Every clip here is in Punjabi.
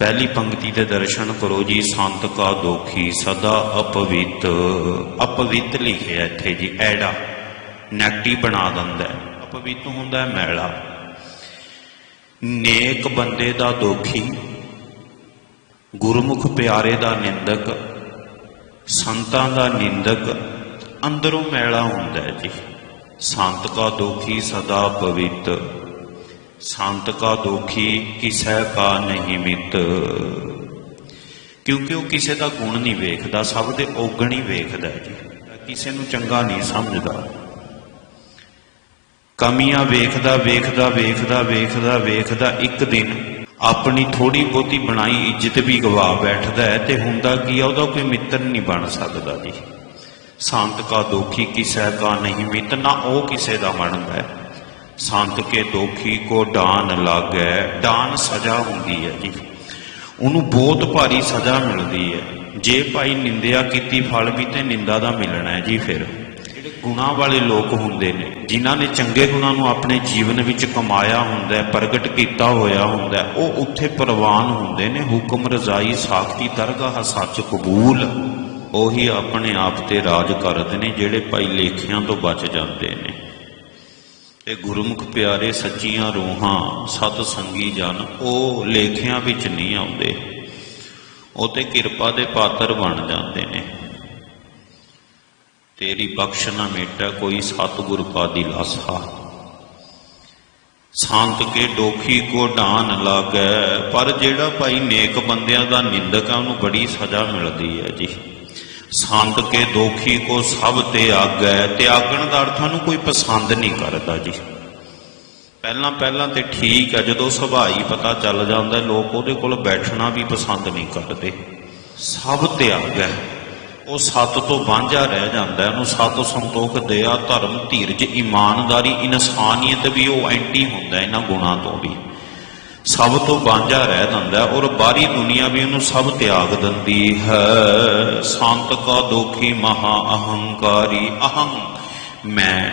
ਪਹਿਲੀ ਪੰਕਤੀ ਦੇ ਦਰਸ਼ਨ ਕਰੋ ਜੀ, ਸੰਤ ਕਾ ਦੋਖੀ ਸਦਾ ਅਪਵਿੱਤ। ਅਪਵਿੱਤ ਲਿਖਿਆ ਇੱਥੇ ਜੀ, ਐੜਾ, ਨੈਗੇਟਿਵ ਬਣਾ ਦਿੰਦਾ ਅਪਵਿੱਤ ਹੁੰਦਾ ਮੈਲਾ। ਨੇਕ ਬੰਦੇ ਦਾ ਦੋਖੀ, ਗੁਰਮੁਖ ਪਿਆਰੇ ਦਾ ਨਿੰਦਕ, ਸੰਤਾਂ ਦਾ ਨਿੰਦਕ, ਅੰਦਰੋਂ ਮੈਲਾ ਹੁੰਦਾ ਜੀ। ਸੰਤ ਕਾ ਦੋਖੀ ਸਦਾ ਪਵਿੱਤ ਸੰਤ ਕਾ ਦੋਖੀ ਕਿਸੈ ਕਾ ਨਹੀਂ ਮਿੱਤ। ਕਿਉਂਕਿ ਉਹ ਕਿਸੇ ਦਾ ਗੁਣ ਨਹੀਂ ਵੇਖਦਾ, ਸਭ ਦੇ ਔਗਣ ਹੀ ਵੇਖਦਾ ਜੀ। ਕਿਸੇ ਨੂੰ ਚੰਗਾ ਨਹੀਂ ਸਮਝਦਾ। ਕਮੀਆਂ ਵੇਖਦਾ ਵੇਖਦਾ ਵੇਖਦਾ ਵੇਖਦਾ ਵੇਖਦਾ, ਇੱਕ ਦਿਨ ਆਪਣੀ ਥੋੜੀ ਬਹੁਤੀ ਬਣਾਈ ਇੱਜ਼ਤ ਵੀ ਗਵਾ ਬੈਠਦਾ ਹੈ ਤੇ ਹੁੰਦਾ ਕੀ ਆ, ਉਹਦਾ ਕੋਈ ਮਿੱਤਰ ਨਹੀਂ ਬਣ ਸਕਦਾ ਜੀ। ਸੰਤ ਕਾ ਦੋਖੀ ਕਿਸੈ ਕਾ ਨਹੀਂ ਮਿੱਤ, ਨਾ ਉਹ ਕਿਸੇ ਦਾ ਬਣਦਾ ਹੈ। ਸੰਤ ਕੇ ਦੋਖੀ ਕੋ ਡਾਨ ਲਾਗੈ ਡਾਨ ਸਜ਼ਾ ਹੁੰਦੀ ਹੈ ਜੀ। ਉਹਨੂੰ ਬਹੁਤ ਭਾਰੀ ਸਜ਼ਾ ਮਿਲਦੀ ਹੈ। ਜੇ ਭਾਈ ਨਿੰਦਿਆ ਕੀਤੀ ਫਲ ਵੀ ਤੇ ਨਿੰਦਾ ਦਾ ਮਿਲਣਾ ਹੈ ਜੀ ਫਿਰ। ਜਿਹੜੇ ਗੁਨਾਹ ਵਾਲੇ ਲੋਕ ਹੁੰਦੇ ਨੇ ਜਿਨ੍ਹਾਂ ਨੇ ਚੰਗੇ ਗੁਣਾਂ ਨੂੰ ਆਪਣੇ ਜੀਵਨ ਵਿੱਚ ਕਮਾਇਆ ਹੁੰਦਾ ਹੈ ਪ੍ਰਗਟ ਕੀਤਾ ਹੋਇਆ ਹੁੰਦਾ ਹੈ, ਉਹ ਉੱਥੇ ਪ੍ਰਵਾਨ ਹੁੰਦੇ ਨੇ। ਹੁਕਮ ਰਜ਼ਾਈ ਸਾਖਤੀ ਦਰਗਾਹ ਸੱਚ ਕਬੂਲ। ਉਹੀ ਆਪਣੇ ਆਪ ਤੇ ਰਾਜ ਕਰਦੇ ਨੇ ਜਿਹੜੇ ਭਾਈ ਲੇਖਿਆਂ ਤੋਂ ਬਚ ਜਾਂਦੇ ਨੇ। ਤੇ ਗੁਰਮੁਖ ਪਿਆਰੇ ਸੱਚੀਆਂ ਰੂਹਾਂ ਸਤ ਸੰਗੀ ਜਨ, ਉਹ ਲੇਖਿਆਂ ਵਿੱਚ ਨਹੀਂ ਆਉਂਦੇ। ਉਹ ਤੇ ਕਿਰਪਾ ਦੇ ਪਾਤਰ ਬਣ ਜਾਂਦੇ ਨੇ। ਤੇਰੀ ਬਖਸ਼ ਨਾ ਮੇਟਾ ਕੋਈ ਸਤਿਗੁਰ ਪਾਦੀ ਲਾਸਾ। ਸੰਤ ਕੇ ਡੋਖੀ ਕੋ ਢਾਨ ਲਾਗੈ, ਪਰ ਜਿਹੜਾ ਭਾਈ ਨੇਕ ਬੰਦਿਆਂ ਦਾ ਨਿੰਦਕ ਹੈ ਉਹਨੂੰ ਬੜੀ ਸਜ਼ਾ ਮਿਲਦੀ ਹੈ ਜੀ। ਸੰਤ ਕੇ ਦੋਖੀ ਕੋ ਸਭ ਤੇ ਆਗੈ ਤਿਆਗਣ ਦਾ ਅਰਥ ਨੂੰ ਕੋਈ ਪਸੰਦ ਨਹੀਂ ਕਰਦਾ ਜੀ। ਪਹਿਲਾਂ ਪਹਿਲਾਂ ਤੇ ਠੀਕ ਹੈ ਜਦੋਂ ਸੁਭਾਈ ਪਤਾ ਚੱਲ ਜਾਂਦਾ, ਲੋਕ ਉਹਦੇ ਕੋਲ ਬੈਠਣਾ ਵੀ ਪਸੰਦ ਨਹੀਂ ਕਰਦੇ। ਸਭ ਤਿਆਗ ਹੈ ਉਹ ਸਤ ਤੋਂ ਵਾਂਝਾ ਰਹਿ ਜਾਂਦਾ, ਉਹਨੂੰ ਸਤ ਸੰਤੋਖ, ਦਇਆ, ਧਰਮ, ਧੀਰਜ, ਇਮਾਨਦਾਰੀ, ਇਨਸਾਨੀਅਤ ਵੀ ਉਹ ਐਂਟੀ ਹੁੰਦਾ, ਇਹਨਾਂ ਗੁਣਾਂ ਤੋਂ ਵੀ। ਸਭ ਤੋਂ ਵਾਂਝਾ ਰਹਿ ਜਾਂਦਾ ਔਰ ਬਾਹਰੀ ਦੁਨੀਆ ਵੀ ਉਹਨੂੰ ਸਭ ਤਿਆਗ ਦਿੰਦੀ ਹੈ। ਸੰਤ ਕਾ ਦੋਖੀ ਮਹਾ ਅਹੰਕਾਰੀ ਅਹੰ। ਮੈਂ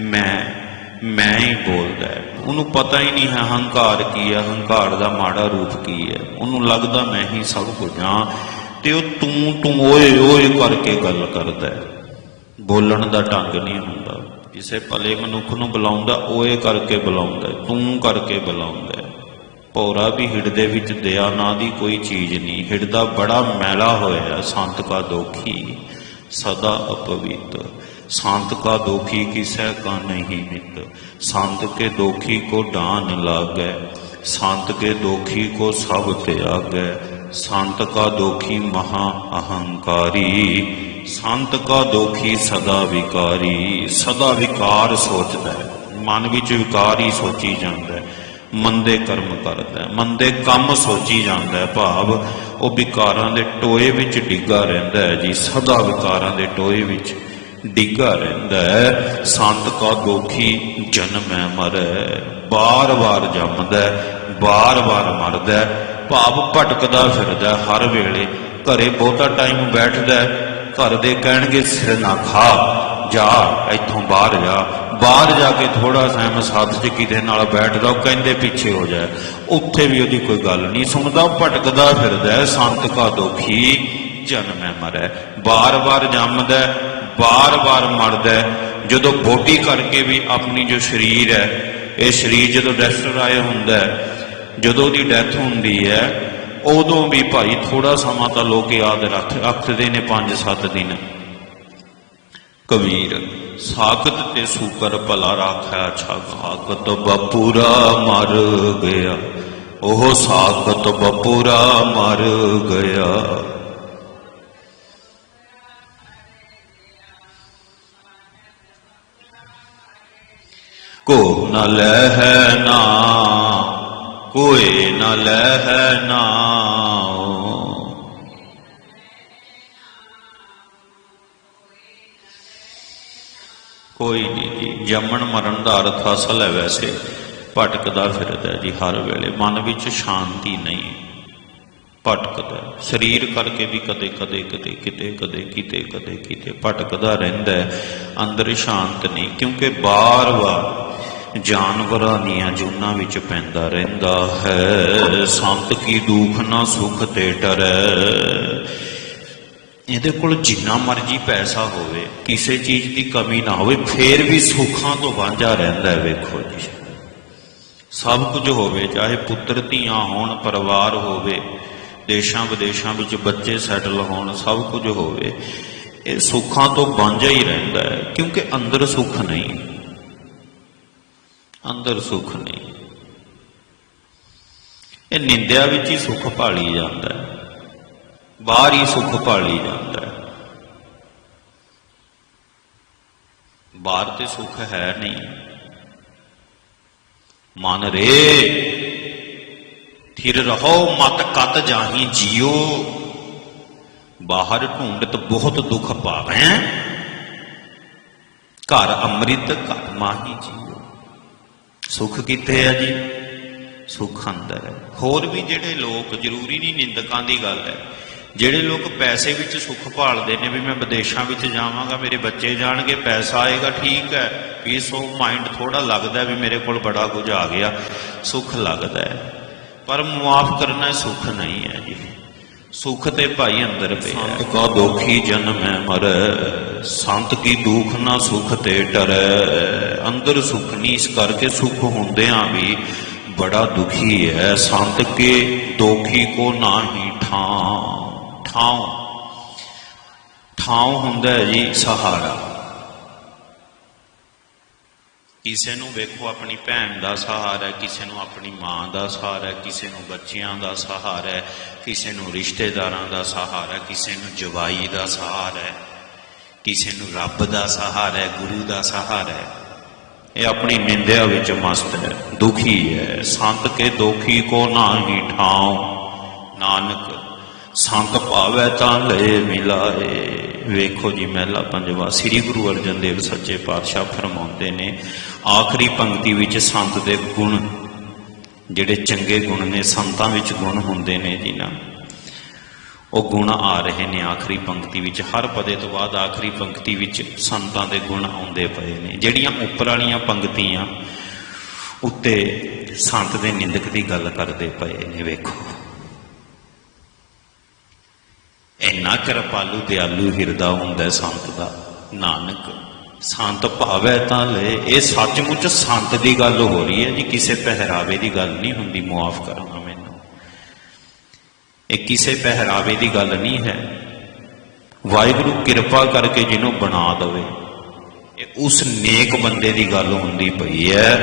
ਮੈਂ ਮੈਂ ਹੀ ਬੋਲਦਾ ਉਹਨੂੰ ਪਤਾ ਹੀ ਨਹੀਂ ਹੈ ਹੰਕਾਰ ਕੀ ਹੈ ਹੰਕਾਰ ਦਾ ਮਾੜਾ ਰੂਪ ਕੀ ਹੈ। ਉਹਨੂੰ ਲੱਗਦਾ ਮੈਂ ਹੀ ਸਭ ਕੁਝ ਹਾਂ ਤੇ ਉਹ ਤੂੰ ਤੂੰ, ਓਏ ਓਏ ਕਰਕੇ ਗੱਲ ਕਰਦਾ ਬੋਲਣ ਦਾ ਢੰਗ ਨਹੀਂ ਹੁੰਦਾ। ਕਿਸੇ ਭਲੇ ਮਨੁੱਖ ਨੂੰ ਬੁਲਾਉਂਦਾ, ਓਏ ਕਰਕੇ ਬੁਲਾਉਂਦਾ ਤੂੰ ਕਰਕੇ ਬੁਲਾਉਂਦਾ ਭੌਰਾ ਵੀ ਹਿਰਦੇ ਵਿੱਚ ਦਇਆ ਨਾਂ ਦੀ ਕੋਈ ਚੀਜ਼ ਨਹੀਂ। ਹਿਰਦਾ ਬੜਾ ਮੈਲਾ ਹੋਇਆ, ਸੰਤ ਕਾ ਦੋਖੀ ਸਦਾ ਅਪਵਿੱਤ। ਸੰਤ ਕਾ ਦੋਖੀ ਕਿਸੈ ਕਾ ਨਹੀਂ ਮਿੱਤ। ਸੰਤ ਕੇ ਦੋਖੀ ਕੋ ਡਾਨ ਲਾਗੈ, ਸੰਤ ਕੇ ਦੋਖੀ ਕੋ ਸਭ ਤਿਆਗੈ। ਸੰਤ ਕਾ ਦੋਖੀ ਮਹਾ ਅਹੰਕਾਰੀ, ਸੰਤ ਕਾ ਦੋਖੀ ਸਦਾ ਵਿਕਾਰੀ। ਸਦਾ ਵਿਕਾਰ ਸੋਚਦਾ ਹੈ, ਮਨ ਵਿੱਚ ਵਿਕਾਰ ਹੀ ਸੋਚੀ ਜਾਂਦਾ ਹੈ। ਮੰਦੇ ਕਰਮ ਕਰਦਾ ਮੰਦੇ ਕੰਮ ਸੋਚੀ ਜਾਂਦਾ ਭਾਵ, ਉਹ ਵਿਕਾਰਾਂ ਦੇ ਟੋਏ ਵਿੱਚ ਡਿੱਗਾ ਰਹਿੰਦਾ ਹੈ ਜੀ, ਸਦਾ ਵਿਕਾਰਾਂ ਦੇ ਟੋਏ ਵਿੱਚ ਡਿੱਗਾ ਰਹਿੰਦਾ ਹੈ। ਸੰਤ ਕਾ ਦੋਖੀ ਜਨਮ ਹੈ ਮਰੈ ਬਾਰ-ਬਾਰ ਜੰਮਦਾ ਹੈ ਬਾਰ-ਬਾਰ ਮਰਦਾ ਭਾਵ ਭਟਕਦਾ ਫਿਰਦਾ ਹਰ ਵੇਲੇ ਘਰੇ ਬਹੁਤਾ ਟਾਈਮ ਬੈਠਦਾ ਘਰ ਦੇ ਕਹਿਣਗੇ, ਸਿਰ ਨਾ ਖਾ, ਜਾ, ਇੱਥੋਂ ਬਾਹਰ ਜਾ ਬਾਹਰ ਜਾ ਕੇ ਥੋੜਾ ਸਹਿਮ ਸਾਧ ਚ ਕਿਤੇ ਨਾਲ ਬੈਠਦਾ ਉਹ ਕਹਿੰਦੇ ਪਿੱਛੇ ਹੋ ਜਾਏ ਉੱਥੇ ਵੀ ਉਹਦੀ ਕੋਈ ਗੱਲ ਨਹੀਂ ਸੁਣਦਾ ਭਟਕਦਾ ਫਿਰਦਾ ਹੈ ਸੰਤ ਕਾ ਦੋਖੀ ਜਨਮੈ ਮਰੈ। ਬਾਰ-ਬਾਰ ਜੰਮਦਾ ਹੈ, ਬਾਰ-ਬਾਰ ਮਰਦਾ ਜਦੋਂ ਬੋਡੀ ਕਰਕੇ ਵੀ ਆਪਣੀ ਜੋ ਸਰੀਰ ਹੈ ਇਹ ਸਰੀਰ ਜਦੋਂ ਡੈਸਟਰ ਹੁੰਦਾ ਹੈ ਜਦੋਂ ਉਹਦੀ ਡੈਥ ਹੁੰਦੀ ਹੈ ਉਦੋਂ ਵੀ ਭਾਈ ਥੋੜਾ ਸਮਾਂ ਤਾਂ ਲੋਕ ਯਾਦ ਰੱਖ ਰੱਖਦੇ ਨੇ 5-7 ਦਿਨ। ਕਬੀਰ ਸਾਖਤ ਤੇ ਸੂਕਰ ਭਲਾ ਰਾਖਿਆ ਅੱਛਾ ਸਾਖਤ ਬਪੂਰਾ ਮਰ ਗਿਆ। ਉਹ ਸਾਖਤ ਬਪੂਰਾ ਮਰ ਗਿਆ। ਕੋ ਨ ਲਹਿ ਨਾ, ਕੋਈ ਨ ਲਹਿ ਨਾ। ਕੋਈ ਨਹੀਂ ਜੀ। ਜੰਮਣ ਮਰਨ ਦਾ ਅਰਥ ਅਸਲ ਹੈ ਵੈਸੇ। ਭਟਕਦਾ ਫਿਰਦਾ ਜੀ ਹਰ ਵੇਲੇ। ਮਨ ਵਿੱਚ ਸ਼ਾਂਤੀ ਨਹੀਂ। ਭਟਕਦਾ। ਸਰੀਰ ਕਰਕੇ ਵੀ ਕਦੇ ਕਦੇ ਕਦੇ ਕਿਤੇ ਕਦੇ ਕਿਤੇ ਕਦੇ ਕਿਤੇ ਭਟਕਦਾ ਰਹਿੰਦਾ ਅੰਦਰ ਸ਼ਾਂਤ ਨਹੀਂ। ਕਿਉਂਕਿ ਬਾਰ-ਬਾਰ ਜਾਨਵਰਾਂ ਦੀਆਂ ਜੂਨਾਂ ਵਿੱਚ ਪੈਂਦਾ ਰਹਿੰਦਾ ਹੈ। ਸੰਤ ਕੀ ਦੁੱਖ ਨਾ ਸੁਖ ਤੇ ਟਰੈ ਇਹਦੇ ਕੋਲ ਜਿੰਨਾ ਮਰਜ਼ੀ ਪੈਸਾ ਹੋਵੇ, ਕਿਸੇ ਚੀਜ਼ ਦੀ ਕਮੀ ਨਾ ਹੋਵੇ, ਫੇਰ ਵੀ ਸੁੱਖਾਂ ਤੋਂ ਵਾਂਝਾ ਰਹਿੰਦਾ ਹੈ, ਵੇਖੋ ਜੀ। ਸਭ ਕੁਝ ਹੋਵੇ, ਚਾਹੇ ਪੁੱਤਰ ਧੀਆਂ ਹੋਣ, ਪਰਿਵਾਰ ਹੋਵੇ, ਦੇਸ਼ਾਂ ਵਿਦੇਸ਼ਾਂ ਵਿੱਚ ਬੱਚੇ ਸੈਟਲ ਹੋਣ, ਸਭ ਕੁਝ ਹੋਵੇ, ਇਹ ਸੁੱਖਾਂ ਤੋਂ ਵਾਂਝਾ ਹੀ ਰਹਿੰਦਾ ਹੈ, ਕਿਉਂਕਿ ਅੰਦਰ ਸੁੱਖ ਨਹੀਂ। ਅੰਦਰ ਸੁੱਖ ਨਹੀਂ। ਇਹ ਨਿੰਦਿਆ ਵਿੱਚ ਹੀ ਸੁੱਖ ਭਾਲੀ ਜਾਂਦਾ ਹੈ। ਬਾਹਰ ਹੀ ਸੁੱਖ ਭਾਲੀ ਜਾਂਦਾ ਹੈ। ਬਾਹਰ ਤੇ ਸੁੱਖ ਹੈ ਨਹੀਂ। ਮਨ ਰੇ, ਥਿਰ ਰਹੋ, ਮਤ ਕਤ ਜਾਹੀ ਜਿਉ ਬਾਹਰ ਢੂੰਡਤ ਬਹੁਤ ਦੁੱਖ ਪਾਵੈ। ਘਰ ਅੰਮ੍ਰਿਤ ਘਟ ਮਾਹੀ ਜੀਓ। ਸੁੱਖ ਕਿੱਥੇ ਹੈ ਜੀ? ਸੁੱਖ ਅੰਦਰ ਹੈ। ਹੋਰ ਵੀ ਜਿਹੜੇ ਲੋਕ, ਜ਼ਰੂਰੀ ਨਹੀਂ ਨਿੰਦਕਾਂ ਦੀ ਗੱਲ ਹੈ। ਜਿਹੜੇ ਲੋਕ ਪੈਸੇ ਵਿੱਚ ਸੁੱਖ ਭਾਲਦੇ ਨੇ ਵੀ ਮੈਂ ਵਿਦੇਸ਼ਾਂ ਵਿੱਚ ਜਾਵਾਂਗਾ, ਮੇਰੇ ਬੱਚੇ ਜਾਣਗੇ, ਪੈਸਾ ਆਏਗਾ, ਠੀਕ ਹੈ। ਪੀਸ ਆਫ ਮਾਈਂਡ ਥੋੜਾ ਲੱਗਦਾ ਵੀ ਮੇਰੇ ਕੋਲ ਬੜਾ ਕੁਝ ਆ ਗਿਆ, ਸੁੱਖ ਲੱਗਦਾ ਹੈ। ਪਰ ਮੁਆਫ ਕਰਨਾ ਸੁੱਖ ਨਹੀਂ ਹੈ ਜੀ। ਸੁੱਖ ਤੇ ਭਾਈ ਅੰਦਰ ਪਿਆ ਸੰਤ ਕਾ ਦੁਖੀ ਜਨਮ ਹੈ ਮਰ, ਸੰਤ ਕੀ ਦੁਖ ਨਾ ਸੁਖ ਤੇ ਟਰੈ ਅੰਦਰ ਸੁਖ ਨਹੀਂ ਇਸ ਕਰਕੇ ਸੁਖ ਹੁੰਦਿਆਂ ਵੀ ਬੜਾ ਦੁਖੀ ਹੈ। ਸੰਤ ਕੇ ਦੋਖੀ ਕੋ ਨਾਹੀ ਠਾਂ। ਠਾਂ ਠਾਂ ਹੁੰਦਾ ਹੈ ਜੀ ਸਹਾਰਾ। ਕਿਸੇ ਨੂੰ ਵੇਖੋ ਆਪਣੀ ਭੈਣ ਦਾ ਸਹਾਰਾ ਕਿਸੇ ਨੂੰ ਆਪਣੀ ਮਾਂ ਦਾ ਸਹਾਰਾ ਕਿਸੇ ਨੂੰ ਬੱਚਿਆਂ ਦਾ ਸਹਾਰਾ ਕਿਸੇ ਨੂੰ ਰਿਸ਼ਤੇਦਾਰਾਂ ਦਾ ਸਹਾਰਾ ਕਿਸੇ ਨੂੰ ਜਵਾਈ ਦਾ ਸਹਾਰਾ ਕਿਸੇ ਨੂੰ ਰੱਬ ਦਾ ਸਹਾਰਾ ਗੁਰੂ ਦਾ ਸਹਾਰਾ ਇਹ ਆਪਣੀ ਨਿੰਦਿਆ ਵਿੱਚ ਮਸਤ ਹੈ, ਦੁਖੀ ਹੈ। ਸੰਤ ਕੇ ਦੁਖੀ ਕੋ ਨਾ ਹੀ ਠਾਉ। ਨਾਨਕ ਸੰਤ ਭਾਵੈ ਤਾਂ ਲਏ ਮਿਲਾਏ। ਵੇਖੋ ਜੀ ਮਹਿਲਾ ਪੰਜਵਾ, ਸ੍ਰੀ ਗੁਰੂ ਅਰਜਨ ਦੇਵ ਸੱਚੇ ਪਾਤਸ਼ਾਹ ਫਰਮਾਉਂਦੇ ਨੇ, ਆਖਰੀ ਪੰਕਤੀ ਵਿੱਚ ਸੰਤ ਦੇ ਗੁਣ, ਜਿਹੜੇ ਚੰਗੇ ਗੁਣ ਨੇ, ਸੰਤਾਂ ਵਿੱਚ ਗੁਣ ਹੁੰਦੇ ਨੇ ਜੀ ਨਾ ਉਹ ਗੁਣ ਆ ਰਹੇ ਨੇ ਆਖਰੀ ਪੰਕਤੀ ਵਿੱਚ, ਹਰ ਪਦੇ ਤੋਂ ਬਾਅਦ ਆਖਰੀ ਪੰਕਤੀ ਵਿੱਚ ਸੰਤਾਂ ਦੇ ਗੁਣ ਆਉਂਦੇ ਪਏ ਨੇ। ਜਿਹੜੀਆਂ ਉੱਪਰ ਵਾਲੀਆਂ ਪੰਕਤੀਆਂ ਉੱਤੇ ਸੰਤ ਦੇ ਨਿੰਦਕ ਦੀ ਗੱਲ ਕਰਦੇ ਪਏ ਨੇ, ਵੇਖੋ। ਇੰਨਾ ਕਿਰਪਾਲੂ ਦਿਆਲੂ ਹਿਰਦਾ ਹੁੰਦਾ ਸੰਤ ਦਾ। ਨਾਨਕ, ਸੰਤ ਭਾਵੈ ਤਾਂ ਲੈ। ਇਹ ਸੱਚਮੁੱਚ ਸੰਤ ਦੀ ਗੱਲ ਹੋ ਰਹੀ ਹੈ ਜੀ, ਕਿਸੇ ਪਹਿਰਾਵੇ ਦੀ ਗੱਲ ਨਹੀਂ ਹੁੰਦੀ, ਮੁਆਫ ਕਰਨਾ ਮੈਨੂੰ। ਇਹ ਕਿਸੇ ਪਹਿਰਾਵੇ ਦੀ ਗੱਲ ਨਹੀਂ ਹੈ। ਵਾਹਿਗੁਰੂ ਕਿਰਪਾ ਕਰਕੇ ਜਿਹਨੂੰ ਬਣਾ ਦਵੇ, ਇਹ ਉਸ ਨੇਕ ਬੰਦੇ ਦੀ ਗੱਲ ਹੁੰਦੀ ਪਈ ਹੈ।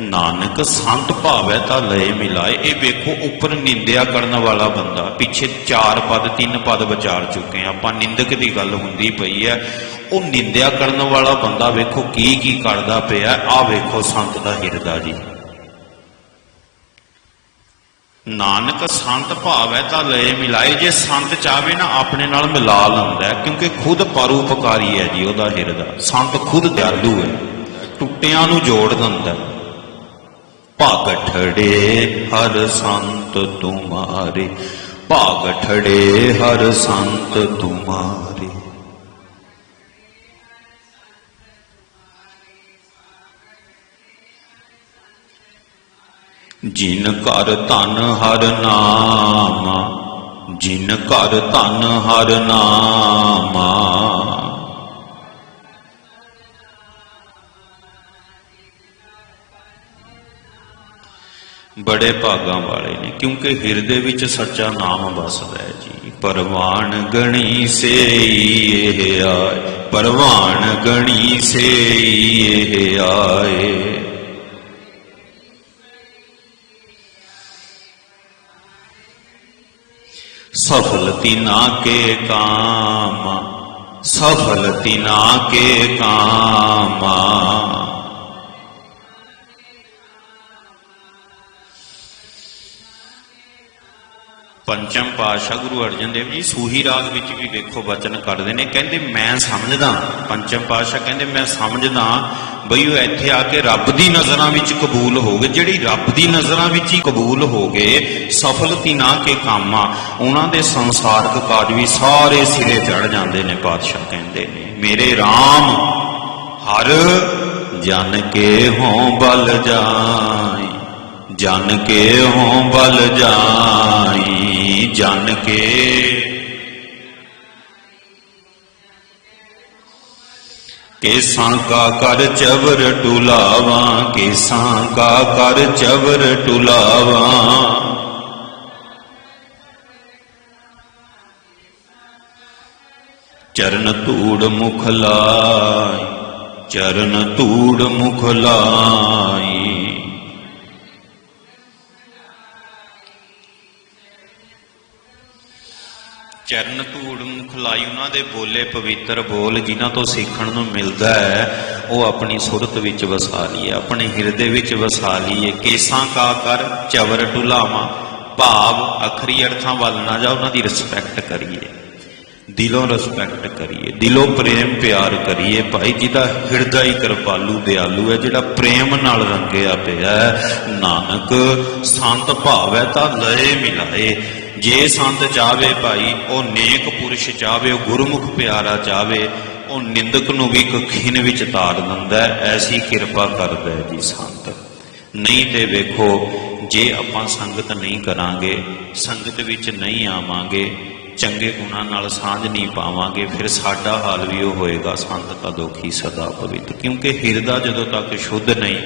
ਨਾਨਕ ਸੰਤ ਭਾਵੈ ਤਾਂ ਲਏ ਮਿਲਾਏ। ਇਹ ਵੇਖੋ, ਉੱਪਰ ਨਿੰਦਿਆ ਕਰਨ ਵਾਲਾ ਬੰਦਾ, ਪਿੱਛੇ ਚਾਰ ਪਦ, ਤਿੰਨ ਪਦ ਵਿਚਾਰ ਚੁੱਕੇ ਆ ਆਪਾਂ ਨਿੰਦਕ ਦੀ ਗੱਲ ਹੁੰਦੀ ਪਈ ਹੈ। ਉਹ ਨਿੰਦਿਆ ਕਰਨ ਵਾਲਾ ਬੰਦਾ ਵੇਖੋ ਕੀ ਕੀ ਕਰਦਾ ਪਿਆ। ਆ ਵੇਖੋ ਸੰਤ ਦਾ ਹਿਰਦਾ ਜੀ। ਨਾਨਕ ਸੰਤ ਭਾਵੈ ਤਾਂ ਲਏ ਮਿਲਾਏ। ਜੇ ਸੰਤ ਚਾਵੇ ਨਾ, ਆਪਣੇ ਨਾਲ ਮਿਲਾ ਲੈਂਦਾ ਕਿਉਂਕਿ ਖੁਦ ਪਰਉਪਕਾਰੀ ਹੈ ਜੀ ਉਹਦਾ ਹਿਰਦਾ। ਸੰਤ ਖੁਦ ਦਿਆਲੂ ਹੈ। ਟੁੱਟਿਆਂ ਨੂੰ ਜੋੜ ਦਿੰਦਾ ਹੈ ਹਰ ਸੰਤ ਤੁਮਾਰੇ ਭਾਗ ਠੜੇ ਹਰ ਸੰਤ ਤੁਮਾਰੇ। ਜਿਨ ਘਰ ਧਨ ਹਰ ਨਾਮ, ਜਿਨ ਘਰ ਧਨ ਹਰ ਨਾਮ ਬੜੇ ਭਾਗਾਂ ਵਾਲੇ ਨੇ, ਕਿਉਂਕਿ ਹਿਰਦੇ ਵਿੱਚ ਸੱਚਾ ਨਾਮ ਵਸਦਾ ਹੈ ਜੀ। ਪਰਵਾਨ ਗਣੀ ਸੇਈ ਇਹ ਆਏ, ਪਰਵਾਨ ਗਣੀ ਸੇਈ ਇਹ ਆਏ। ਸਫਲਤੀ ਨਾ ਕੇ ਕਾਮ, ਸਫਲਤੀ ਨਾ ਕੇ ਕਾਮਾ। ਪੰਚਮ ਪਾਤਸ਼ਾਹ ਗੁਰੂ ਅਰਜਨ ਦੇਵ ਜੀ, ਸੂਹੀ ਰਾਗ ਵਿੱਚ ਵੀ ਵੇਖੋ ਬਚਨ ਕਰਦੇ ਨੇ, ਕਹਿੰਦੇ ਮੈਂ ਸਮਝਦਾ, ਪੰਚਮ ਪਾਤਸ਼ਾਹ ਕਹਿੰਦੇ ਮੈਂ ਸਮਝਦਾ, ਬਈ ਉਹ ਇੱਥੇ ਆ ਕੇ ਰੱਬ ਦੀ ਨਜ਼ਰਾਂ ਵਿੱਚ ਕਬੂਲ ਹੋ ਗਏ ਜਿਹੜੀ ਰੱਬ ਦੀ ਨਜ਼ਰਾਂ ਵਿੱਚ ਹੀ ਕਬੂਲ ਹੋ ਗਏ ਸਫਲਤੀ ਨਾ ਕੇ ਕਾਮਾ ਉਹਨਾਂ ਦੇ ਸੰਸਾਰਕ ਕਾਜ ਵੀ ਸਾਰੇ ਸਿਰੇ ਚੜ ਜਾਂਦੇ ਨੇ, ਪਾਤਸ਼ਾਹ ਕਹਿੰਦੇ ਨੇ, ਮੇਰੇ RAM ਹਰ ਜਨ ਕੇ ਹੋਂ ਬਲ ਜਾਈ ਜਨ ਕੇ ਹੋਂ ਬਲ ਜਾਈ ਜਨ ਕੇ। ਕੇਸਾਂ ਕਾ ਕਰ ਚਵਰ ਟੁਲਾਵਾ, ਕੇਸਾਂ ਕਾ ਕਰ ਚਵਰ ਟੁਲਾਵਾ। ਚਰਨ ਧੂੜ ਮੁਖ ਲਾਈ, ਚਰਨ ਧੂੜ ਮੁਖ ਲਾਈ। ਚਰਨ ਧੂੜ ਮੁਖ ਲਾਈ ਉਹਨਾਂ ਦੇ ਬੋਲੇ ਪਵਿੱਤਰ ਬੋਲ ਜਿਨ੍ਹਾਂ ਤੋਂ ਸਿੱਖਣ ਨੂੰ ਮਿਲਦਾ ਹੈ, ਉਹ ਆਪਣੀ ਸੁਰਤ ਵਿੱਚ ਵਸਾ ਲਈਏ, ਆਪਣੇ ਹਿਰਦੇ ਵਿੱਚ ਵਸਾ ਲਈਏ। ਕੇਸਾਂ ਕਾ ਕਰ, ਚਵਰ ਟੁਲਾਵਾ ਭਾਵ ਅਖਰੀ ਅਰਥਾਂ ਵੱਲ ਨਾ ਜਾ, ਉਹਨਾਂ ਦੀ ਰਿਸਪੈਕਟ ਕਰੀਏ। ਦਿਲੋਂ ਰਿਸਪੈਕਟ ਕਰੀਏ, ਦਿਲੋਂ ਪ੍ਰੇਮ ਪਿਆਰ ਕਰੀਏ। ਭਾਈ ਜਿਹਦਾ ਹਿਰਦਾ ਹੀ ਕਿਰਪਾਲੂ, ਦਿਆਲੂ ਹੈ, ਜਿਹੜਾ ਪ੍ਰੇਮ ਨਾਲ ਰੰਗਿਆ ਪਿਆ ਨਾਨਕ, ਸੰਤ ਭਾਵ ਹੈ ਤਾਂ ਲਏ ਮਿਲਾਏ। ਜੇ ਸੰਤ ਚਾਵੇ ਭਾਈ, ਉਹ ਨੇਕ ਪੁਰਸ਼ ਚਾਵੇ ਉਹ ਗੁਰਮੁਖ ਪਿਆਰਾ ਚਾਵੇ ਉਹ ਨਿੰਦਕ ਨੂੰ ਵੀ ਕਖਿਨ ਵਿੱਚ ਤਾਰ ਦਿੰਦਾ ਐਸੀ ਕਿਰਪਾ ਕਰਦਾ ਜੀ ਸੰਤ। ਨਹੀਂ ਤੇ ਵੇਖੋ, ਜੇ ਆਪਾਂ ਸੰਗਤ ਨਹੀਂ ਕਰਾਂਗੇ, ਸੰਗਤ ਵਿੱਚ ਨਹੀਂ ਆਵਾਂਗੇ, ਚੰਗੇ ਗੁਣਾਂ ਨਾਲ ਸਾਂਝ ਨਹੀਂ ਪਾਵਾਂਗੇ, ਫਿਰ ਸਾਡਾ ਹਾਲ ਵੀ ਉਹ ਹੋਏਗਾ, ਸੰਤ ਤਾਂ ਦੁਖੀ ਸਦਾ ਪਵਿੱਤ ਕਿਉਂਕਿ ਹਿਰਦਾ ਜਦੋਂ ਤੱਕ ਸ਼ੁੱਧ ਨਹੀਂ